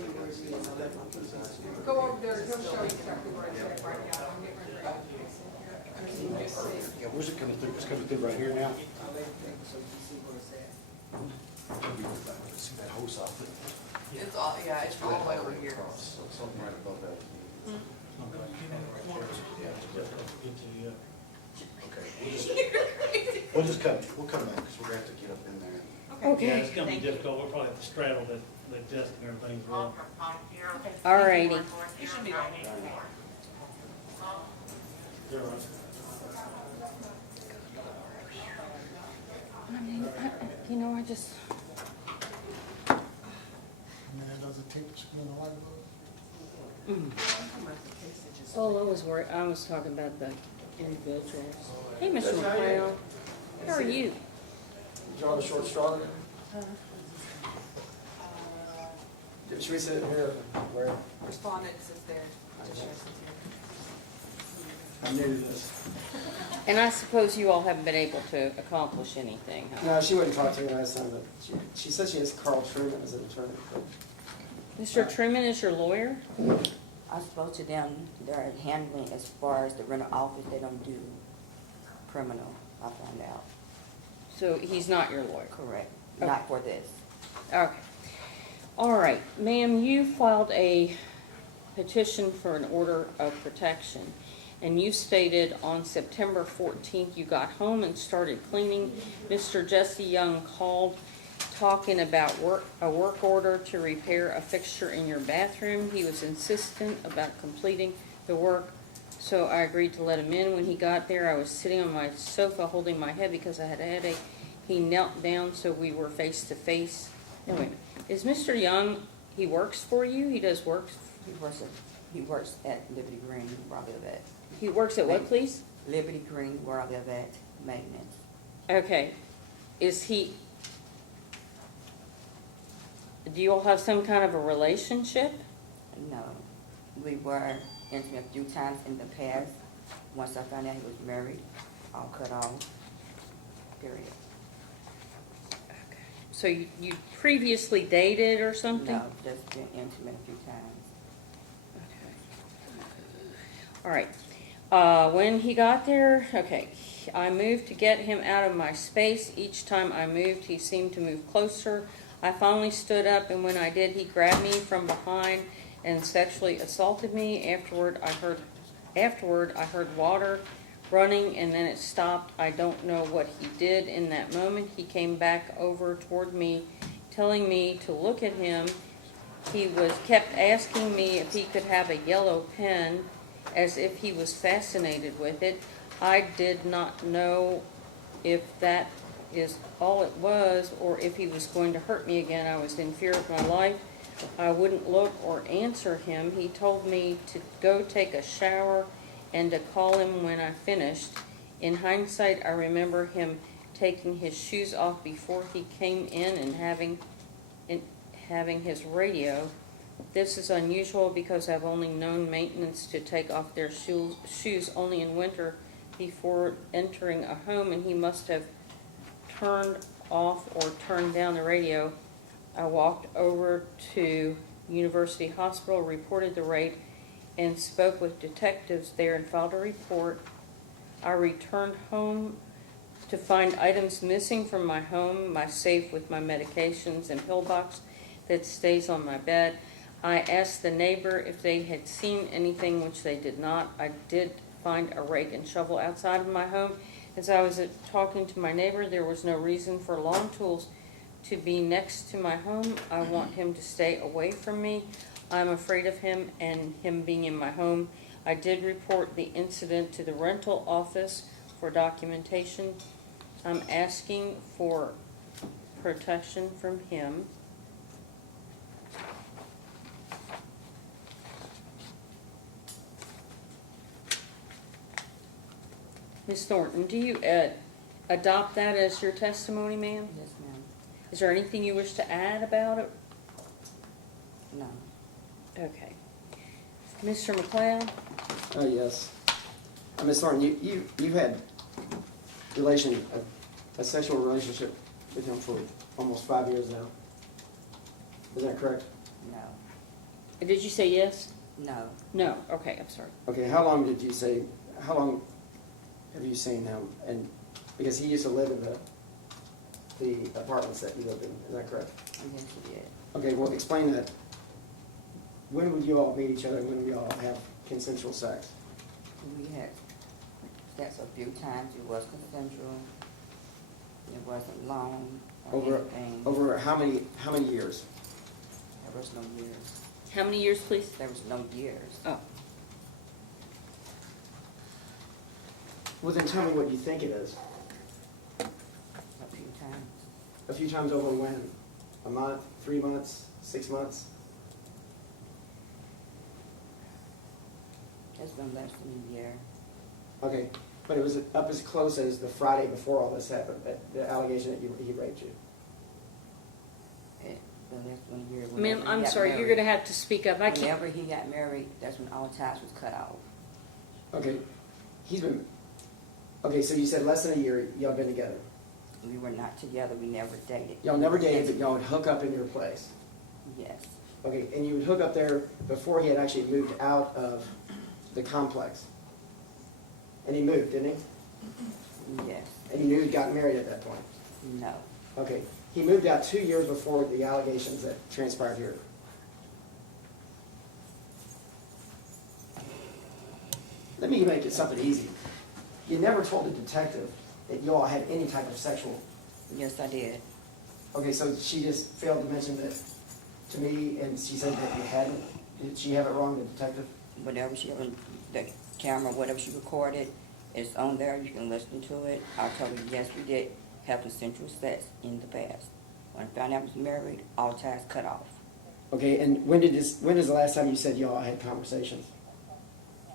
you where it is. Go over there, he'll show you exactly where it's at right now. I'm getting ready to go. You just see. Yeah, where's it coming through? It's coming through right here now. I'll let you think so you see where it's at. See that hose off it? It's all, yeah, it's all the way over here. So something right above that. Okay, we'll just come, we'll come back, because we're gonna have to get up in there. Yeah, Okay, it's gonna be difficult, we'll probably have to straddle the desk and everything as well. alrighty. You should be right here. You're right. I mean, you know, I just, And then it doesn't take the screen the light bulb. all I was worried, I was talking about the individuals. Hey, Mr. McLeod, how are you? Draw the short straw. Should we sit here? Where? Respondent sits there. I'm new to this. And I suppose you all haven't been able to accomplish anything, huh? No, she wouldn't talk to me last time, but she said she has Karl Truman as an attorney. Mr. Truman is your lawyer? I spoke to them, they're handling as far as the rental office, they don't do criminal, I found out. So he's not your lawyer? Correct, Okay. not for this. Okay. All right, ma'am, you filed a petition for an order of protection, and you stated on September 14th you got home and started cleaning. Mr. Jesse Young called talking about a work order to repair a fixture in your bathroom. He was insistent about completing the work, so I agreed to let him in. When he got there, I was sitting on my sofa holding my head because I had a headache. He knelt down so we were face to face. No, wait a minute. Is Mr. Young, he works for you? He does work? He works at Liberty Green, where I live at. He works at what, please? Liberty Green, where I live at, maintenance. Okay. Is he, do you all have some kind of a relationship? No, we were intimate a few times in the past. Once I found out he was married, all cut off, period. So you previously dated or something? No, just been intimate a few times. Okay. All right. When he got there, okay, I moved to get him out of my space. Each time I moved, he seemed to move closer. I finally stood up, and when I did, he grabbed me from behind and sexually assaulted me. Afterward, I heard water running, and then it stopped. I don't know what he did in that moment. He came back over toward me, telling me to look at him. He kept asking me if he could have a yellow pen, as if he was fascinated with it. I did not know if that is all it was, or if he was going to hurt me again. I was in fear of my life. I wouldn't look or answer him. He told me to go take a shower and to call him when I finished. In hindsight, I remember him taking his shoes off before he came in and having his radio. This is unusual because I've only known maintenance to take off their shoes only in winter before entering a home, and he must have turned off or turned down the radio. I walked over to University Hospital, reported the rape, and spoke with detectives there and filed a report. I returned home to find items missing from my home, my safe with my medications and pill box that stays on my bed. I asked the neighbor if they had seen anything, which they did not. I did find a rake and shovel outside of my home. As I was talking to my neighbor, there was no reason for lawn tools to be next to my home. I want him to stay away from me. I'm afraid of him and him being in my home. I did report the incident to the rental office for documentation. I'm asking for protection from him. Ms. Thornton, do you adopt that as your testimony, ma'am? Yes, ma'am. Is there anything you wish to add about it? No. Okay. Mr. McLeod? Yes. Ms. Thornton, you've had a sexual relationship with him for almost 5 years now. Is that correct? No. Did you say yes? No, No, okay, I'm sorry. Okay, how long did you say, how long have you seen him? And, because he used to live in the apartments that you lived in, is that correct? I guess he did. Okay, well, explain that. When would you all meet each other, and when would you all have consensual sex? We had sex a few times, it was consensual. It wasn't long or anything. Over how many years? There was no years. How many years, please? There was no years. Oh, Well, then tell me what you think it is. A few times. A few times over when? A month, 3 months, 6 months? It's been less than a year. Okay, but it was up as close as the Friday before all this happened, the allegation that he raped you. It been less than a year. ma'am, Whenever he I'm got sorry, you're married- gonna have to speak up. I can't. Whenever he got married, that's when all ties was cut off. Okay, okay, so you said less than a year, y'all been together. We were not together, we never dated. Y'all never dated, but y'all would hook up in your place. Yes, Okay, and you would hook up there before he had actually moved out of the complex. And he moved, didn't he? yes, And you knew he'd gotten married at that point. no. Okay, he moved out 2 years before the allegations that transpired here. Let me make it something easy. You never told the detective that you all had any type of sexual. Yes, I did. Okay, so she just failed to mention that to me, and she said that you hadn't. Did she have it wrong, the detective? Whatever the camera, whatever she recorded, it's on there, you can listen to it. I told her, yes, we did have consensual sex in the past. When I found out I was married, all ties cut off. Okay, and when is the last time you said y'all had conversations?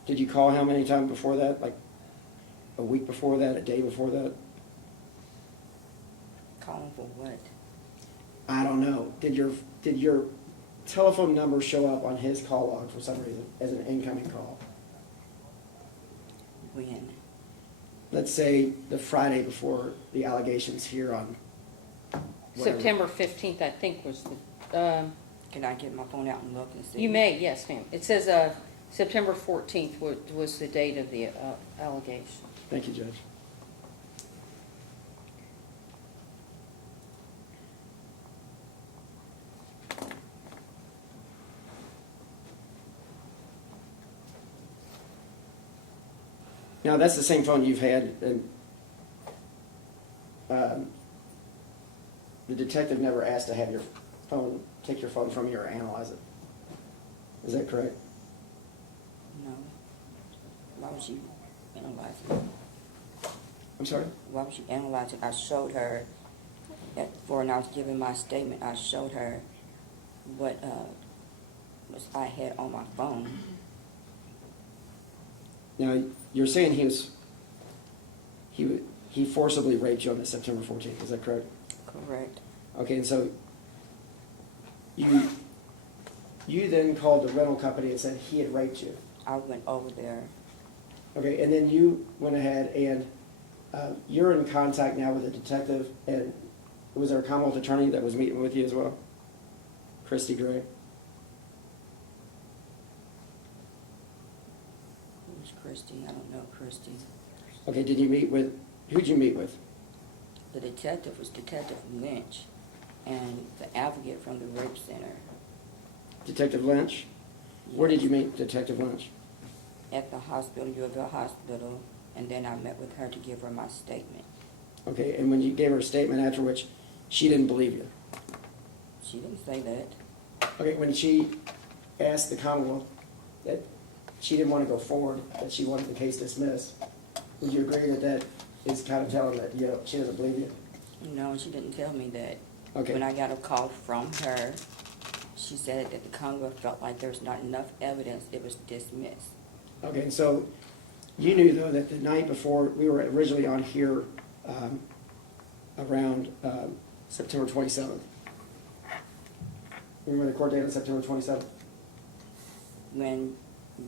Did you call how many times before that? Like a week before that, a day before that? Calling for what? I don't know. Did your telephone number show up on his call log for some reason as an incoming call? When? Let's say the Friday before the allegations here on whatever. September 15th, I think, was the, Can I get my phone out and look and see? you may, yes, ma'am. It says September 14th was the date of the allegation. Thank you, Judge. Now, that's the same phone you've had, and the detective never asked to have your phone, take your phone from you or analyze it. Is that correct? No. Why would she analyze it? I'm sorry? Why would she analyze it? I showed her, when I was giving my statement, I showed her what I had on my phone. Now, you're saying he forcibly raped you on the September 14th, is that correct? Correct. Okay, and so you then called the rental company and said he had raped you. I went over there. Okay, and then you went ahead and you're in contact now with a detective, and was there a Commonwealth attorney that was meeting with you as well? Christy Gray? Who's Christy? I don't know Christy. Okay, who'd you meet with? The detective was Detective Lynch and the advocate from the rape center. Detective Lynch? Where did you meet Detective Lynch? At the hospital, U of L hospital, and then I met with her to give her my statement. Okay, and when you gave her a statement after which she didn't believe you? She didn't say that. Okay, when she asked the Commonwealth that she didn't want to go forward, that she wanted the case dismissed, would you agree that that is kind of telling that she doesn't believe you? No, she didn't tell me that. Okay. When I got a call from her, she said that the Commonwealth felt like there was not enough evidence, it was dismissed. Okay, and so you knew, though, that the night before, we were originally on here around September 27th. Remember the court date on September 27th? When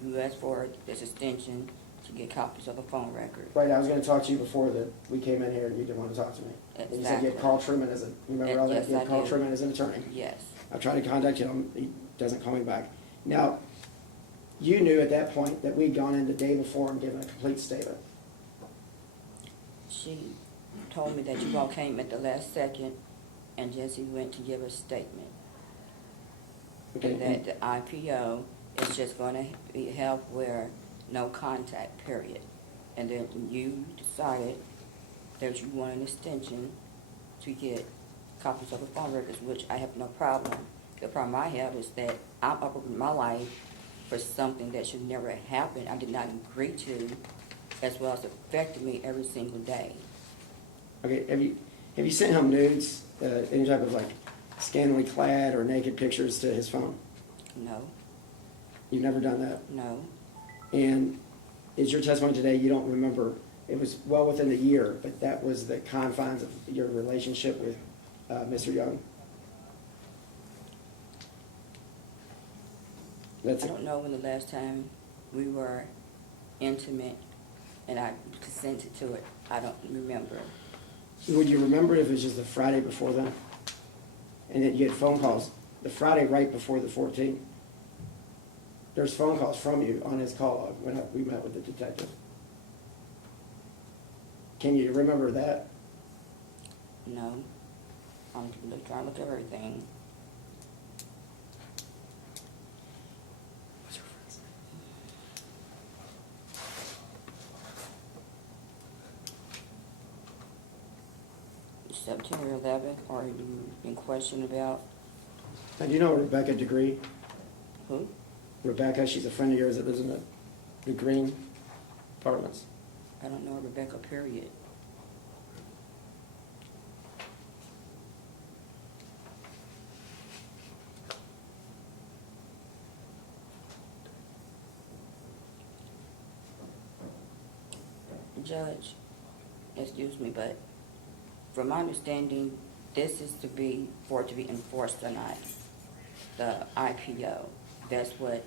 you asked for this extension to get copies of the phone record. Right, I was going to talk to you before we came in here, and you didn't want to talk to me. And you said you had Exactly. Karl Truman you remember all that? Yes, You had I Karl did. Truman as an attorney. Yes. I tried to contact him, he doesn't call me back. Now, you knew at that point that we'd gone in the day before and given a complete statement. She told me that you all came at the last second and Jesse went to give a statement. Okay, And that the IPO is just gonna be held where no contact, period. And then you decided that you want an extension to get copies of the phone records, which I have no problem. The problem I have is that I'm up with my life for something that should never happen. I did not agree to, as well as affected me every single day. Okay, have you sent him nudes, any type of like scantily clad or naked pictures to his phone? No, You've never done that? no, And is your testimony today, you don't remember, it was well within the year, but that was the confines of your relationship with Mr. Young? That's I don't know when the last time we were intimate and I consented to it. I don't remember. Would you remember if it was just the Friday before then? And that you had phone calls the Friday right before the 14th? There's phone calls from you on his call log when we met with the detective. Can you remember that? No. I'm trying to look at everything. September 11th, are you in question about Now, do you know Rebecca DeGree? who? Rebecca, she's a friend of yours that lives in the Green Apartments. I don't know Rebecca, period. Judge, excuse me, but from my understanding, this is for it to be enforced tonight, the IPO. That's what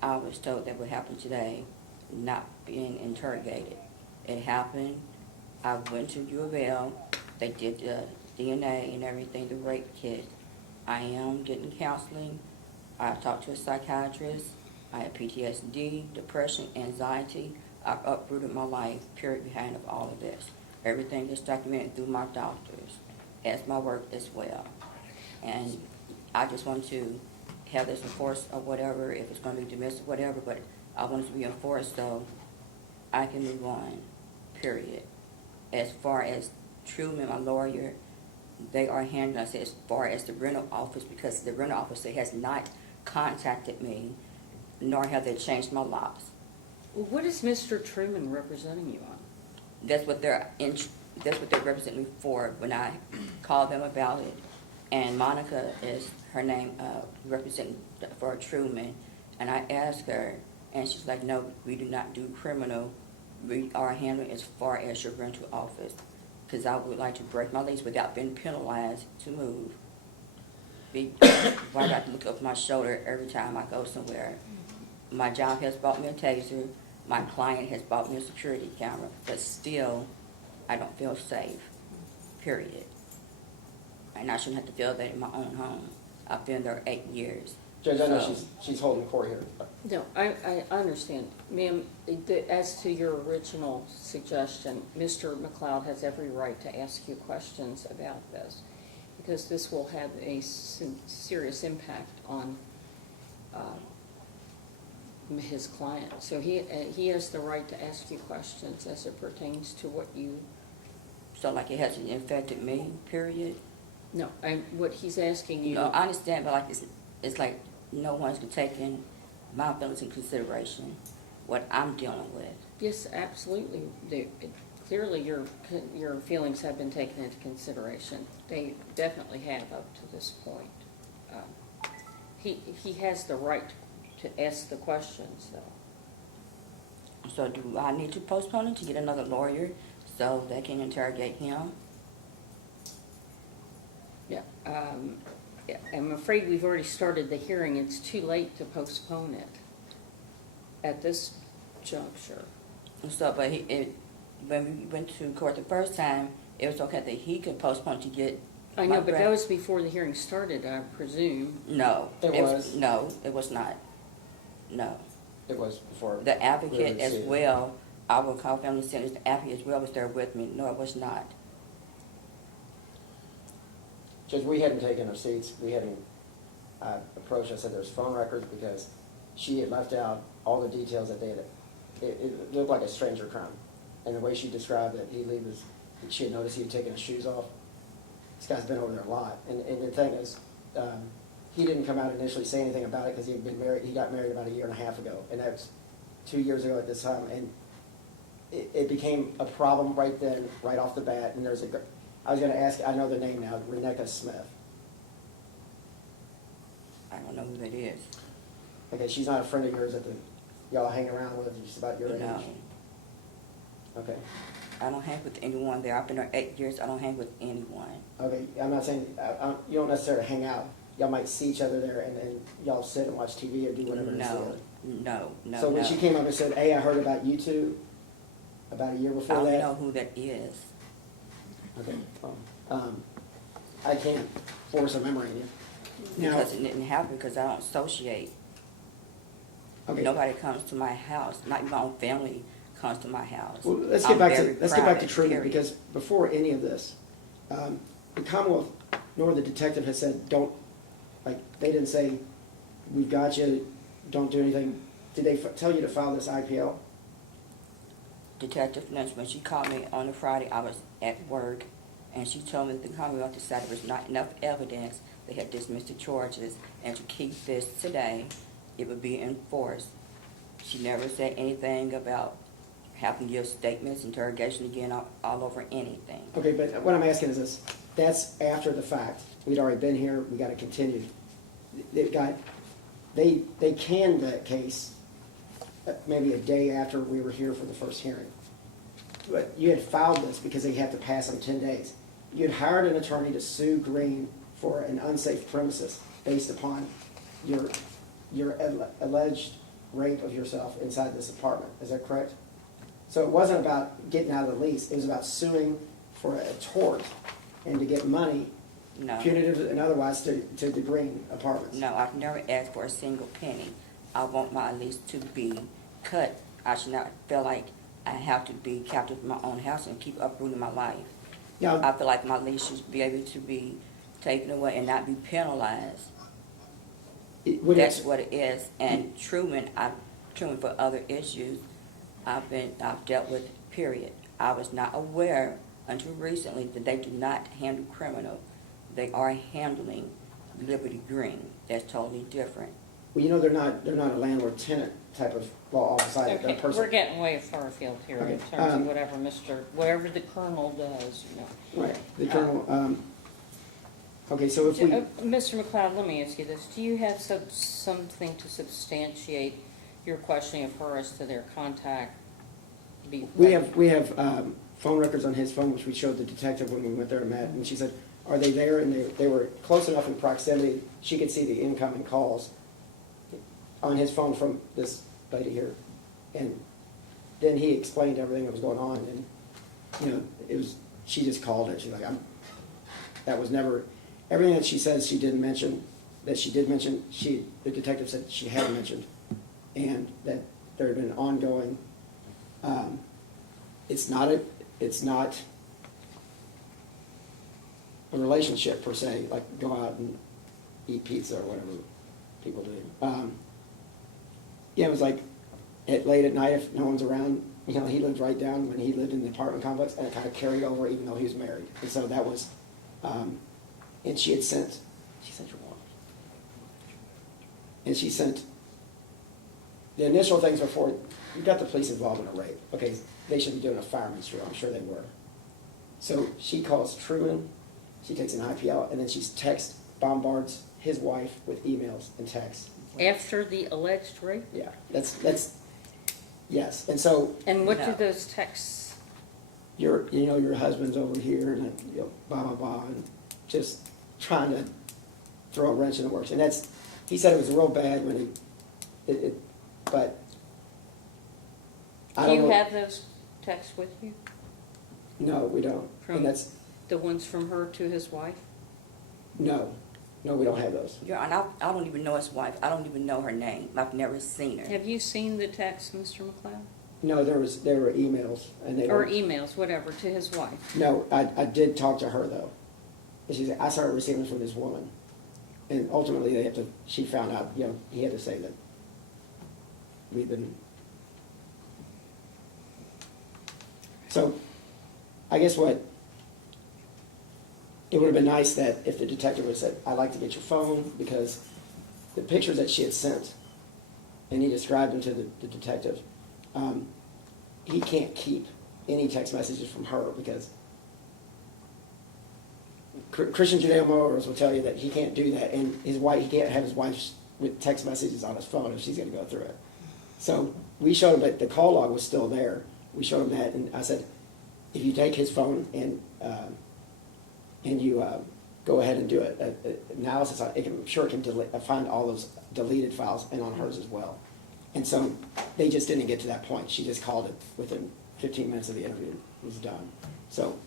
I was told that would happen today, not being interrogated. It happened, I went to U of L, they did the DNA and everything, the rape kit. I am getting counseling, I talked to a psychiatrist, I have PTSD, depression, anxiety. I've uprooted my life, period, behind of all of this. Everything is documented through my doctors, as my work as well. And I just want to have this enforced or whatever, if it's gonna be domestic, whatever, but I want it to be enforced so I can move on, period. As far as Truman, my lawyer, they are handling us as far as the rental office, because the rental officer has not contacted me, nor have they changed my locks. Well, what is Mr. Truman representing you on? That's what they're representing me for when I called them about it. And Monica is her name, representing for Truman. And I asked her, and she's like, no, we do not do criminal. We are handling as far as your rental office. Because I would like to break my lease without being penalized to move. Why do I have to look over my shoulder every time I go somewhere? My job has bought me a taser. My client has bought me a security camera. But still, I don't feel safe, period. And I shouldn't have to feel that in my own home. I've been there 8 years. Judge, I know So- she's holding court here. No, I understand. Ma'am, as to your original suggestion, Mr. McLeod has every right to ask you questions about this, because this will have a serious impact on his client. So he has the right to ask you questions as it pertains to what you... So like it hasn't affected me, period? No, what he's asking you... No, I understand, but like it's like no one's taking my feelings in consideration, what I'm dealing with. Yes, absolutely. Clearly, your feelings have been taken into consideration. They definitely have up to this point. He has the right to ask the questions, though. So do I need to postpone it to get another lawyer so they can interrogate him? Yeah. Yeah, I'm afraid we've already started the hearing. It's too late to postpone it at this juncture. So, but when we went to court the first time, it was okay that he could postpone to get I My know, but that grand- was before the hearing started, I presume. No. It was. No, it was not. No. It was before. The advocate Really as see it. well, I will call family centers, the advocate as well was there with me. No, it was not. Just, we hadn't taken our seats, we hadn't approached, I said there's phone records because she had left out all the details that they had, it looked like a stranger crime. And the way she described it, she had noticed he had taken his shoes off. This guy's been over there a lot. And the thing is, he didn't come out initially say anything about it because he had been married, he got married about 1.5 years ago. And that was 2 years ago at this time. And it became a problem right then, right off the bat. And I was gonna ask, I know the name now, Reneka Smith. I don't know who that is. Okay, she's not a friend of yours y'all hang around with, just about your age? No. Okay, I don't hang with anyone there. I've been there 8 years. I don't hang with anyone. okay, I'm not saying, you don't necessarily hang out. Y'all might see each other there and then y'all sit and watch TV or do whatever. No, no, no, So when no. she came up and said, hey, I heard about you two, about 1 year I before don't that. know who that is. Okay, I can't force a memory in you. Now, Because it didn't happen because I don't associate. okay. Nobody comes to my house. Not even my own family comes to my house. Well, let's I'm get back very to private, Truman, period. because before any of this, the Commonwealth nor the detective has said, they didn't say, we've got you, don't do anything. Did they tell you to file this IPL? Detective Lynch, when she called me on a Friday, I was at work, and she told me that the Commonwealth decided there was not enough evidence. They had dismissed the charges, and to keep this today, it would be enforced. She never said anything about having to give statements, interrogation again, all over anything. Okay, but what I'm asking is this, that's after the fact. We'd already been here, we got to continue. They canned that case maybe a day after we were here for the first hearing. But you had filed this because they had to pass in 10 days. You had hired an attorney to sue Green for an unsafe premises based upon your alleged rape of yourself inside this apartment. Is that correct? So it wasn't about getting out of the lease. It was about suing for a tort and to get money, No. punitive and otherwise, to the Green apartments. No, I've never asked for a single penny. I want my lease to be cut. I should not feel like I have to be captive in my own house and keep uprooting my life. Now, I feel like my lease should be able to be taken away and not be penalized. That's what it is. And Truman for other issues I've dealt with, period. I was not aware until recently that they do not handle criminal. They are handling Liberty Green. That's totally different. well, you know, they're not a landlord-tenant type of law office either. They're Okay, personal. we're getting way far afield here in Okay, terms of whatever the colonel does, you know. Right, the Colonel, okay, so if we, Mr. McLeod, let me ask you this. Do you have something to substantiate your questioning of her as to their contact? we have phone records on his phone, which we showed the detective when we went there and met, and she said, are they there? And they were close enough in proximity, she could see the incoming calls on his phone from this lady here. And then he explained everything that was going on, and, you know, she just called it. She's like, that was never, everything that she says she didn't mention, that she did mention, the detective said she had mentioned, and that there had been ongoing, it's not a relationship per se, like go out and eat pizza or whatever people do. Yeah, it was like late at night if no one's around. You know, he lived right down when he lived in the apartment complex, and it kind of carried over even though he was married. And so that was, and she sent your wallet. And she sent the initial things before you got the police involved in a rape. Okay, they should be doing a fireman's drill. I'm sure they were. So she calls Truman. She takes an IPL, and then she bombards his wife with emails and texts. After the alleged rape? Yeah, that's yes. And so And what do No. those texts? your husband's over here, and blah blah blah, and just trying to throw a wrench in the works. And he said it was real bad when but I Do don't you know. have those texts with you? No, we don't. From And that's the ones from her to his wife? No, we don't have those. Your Honor, I don't even know his wife. I don't even know her name. I've never seen her. Have you seen the text, Mr. McLeod? No, there were emails, and they Or don't. emails, whatever, to his wife? No, I did talk to her though. And she said, I started receiving them from this woman. And ultimately she found out, he had to say that we've been. So, I guess it would have been nice that if the detective would have said, I'd like to get your phone, because the pictures that she had sent, and he described them to the detective, he can't keep any text messages from her, because Christian Judeo Morals will tell you that he can't do that, and he can't have his wife with text messages on his phone if she's going to go through it. So we showed him that the call log was still there. We showed him that, and I said, if you take his phone and you go ahead and do an analysis on it, I'm sure it can find all those deleted files, and on hers as well. And so they just didn't get to that point. She just called it within 15 minutes of the interview. It was done. So.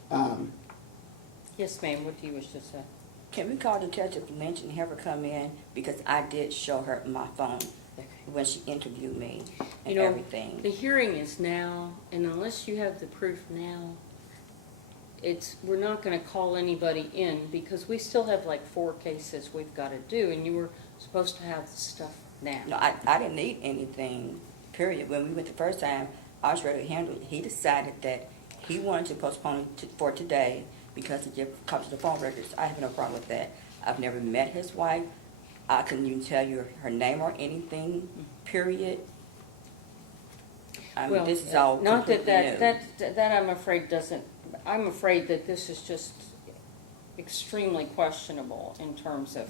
Yes, ma'am, what do you wish to say? Can we call the detective to mention and have her come in? Because I did show her my phone when she interviewed me and everything. The hearing is now, and unless you have the proof now, we're not going to call anybody in, because we still have like 4 cases we've got to do, and you were supposed to have the stuff now. No, I didn't need anything, period. When we went the first time, I was ready to handle it. He decided that he wanted to postpone it for today because of the phone records. I have no problem with that. I've never met his wife. I couldn't even tell you her name or anything, period. I mean, this is all not that completely new. that I'm afraid doesn't. I'm afraid that this is just extremely questionable in terms of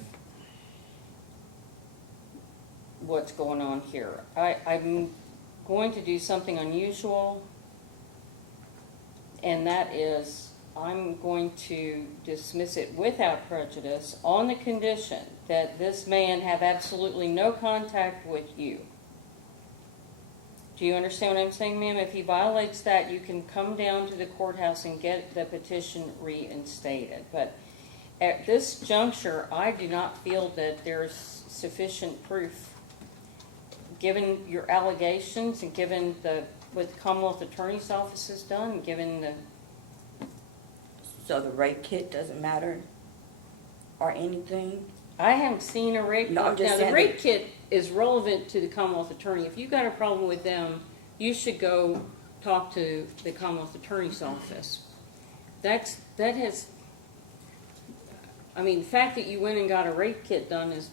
what's going on here. I'm going to do something unusual, and that is I'm going to dismiss it without prejudice on the condition that this man have absolutely no contact with you. Do you understand what I'm saying, ma'am? If he violates that, you can come down to the courthouse and get the petition reinstated. But at this juncture, I do not feel that there's sufficient proof, given your allegations and given what the Commonwealth Attorney's Office has done, given the... So the rape kit doesn't matter or anything? I haven't seen a rape kit. No, I'm just now, the saying rape kit is relevant to the Commonwealth Attorney. If you've got a problem with them, you should go talk to the Commonwealth Attorney's Office. The fact that you went and got a rape kit done is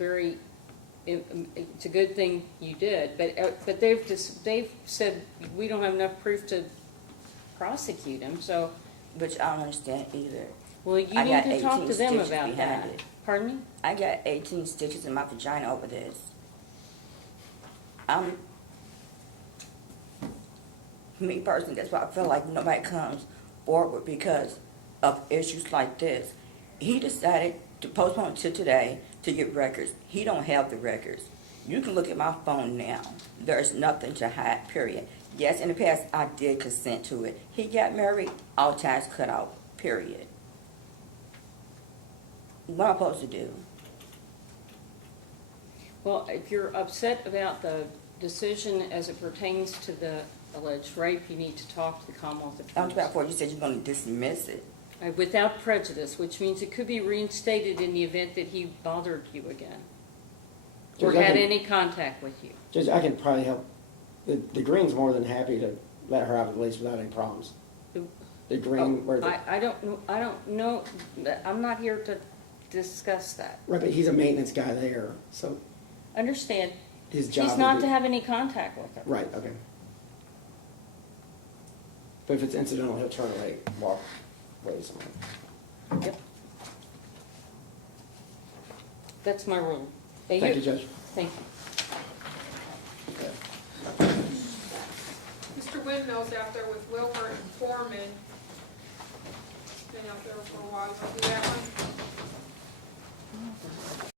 it's a good thing you did. But they've said we don't have enough proof to prosecute him. So, Which I don't understand either. well, you need to talk to them about that. It. Pardon me? I got 18 stitches in my vagina over this. Me personally, that's why I feel like nobody comes forward because of issues like this. He decided to postpone to today to get records. He don't have the records. You can look at my phone now. There's nothing to hide, period. Yes, in the past, I did consent to it. He got married, all ties cut out, period. What am I supposed to do? Well, if you're upset about the decision as it pertains to the alleged rape, you need to talk to the Commonwealth I'm Attorney. about for you said you're going to dismiss it. Without prejudice, which means it could be reinstated in the event that he bothered you again. Or Judge, had any contact with you. Judge, I can probably help. The Green's more than happy to let her out of the lease without any problems. The Green, where I don't know, I'm not here to discuss that. right, but he's a maintenance guy there, so Understand, his job. he's would not be- to have any contact with her. Right, okay. But if it's incidental, he'll turn away, walk away somewhere. Yep. That's my rule. Thank you, Judge. Thank you. Mr. Windmill's out there with Wilbur and Foreman. Been out there for a while. You want to do that one?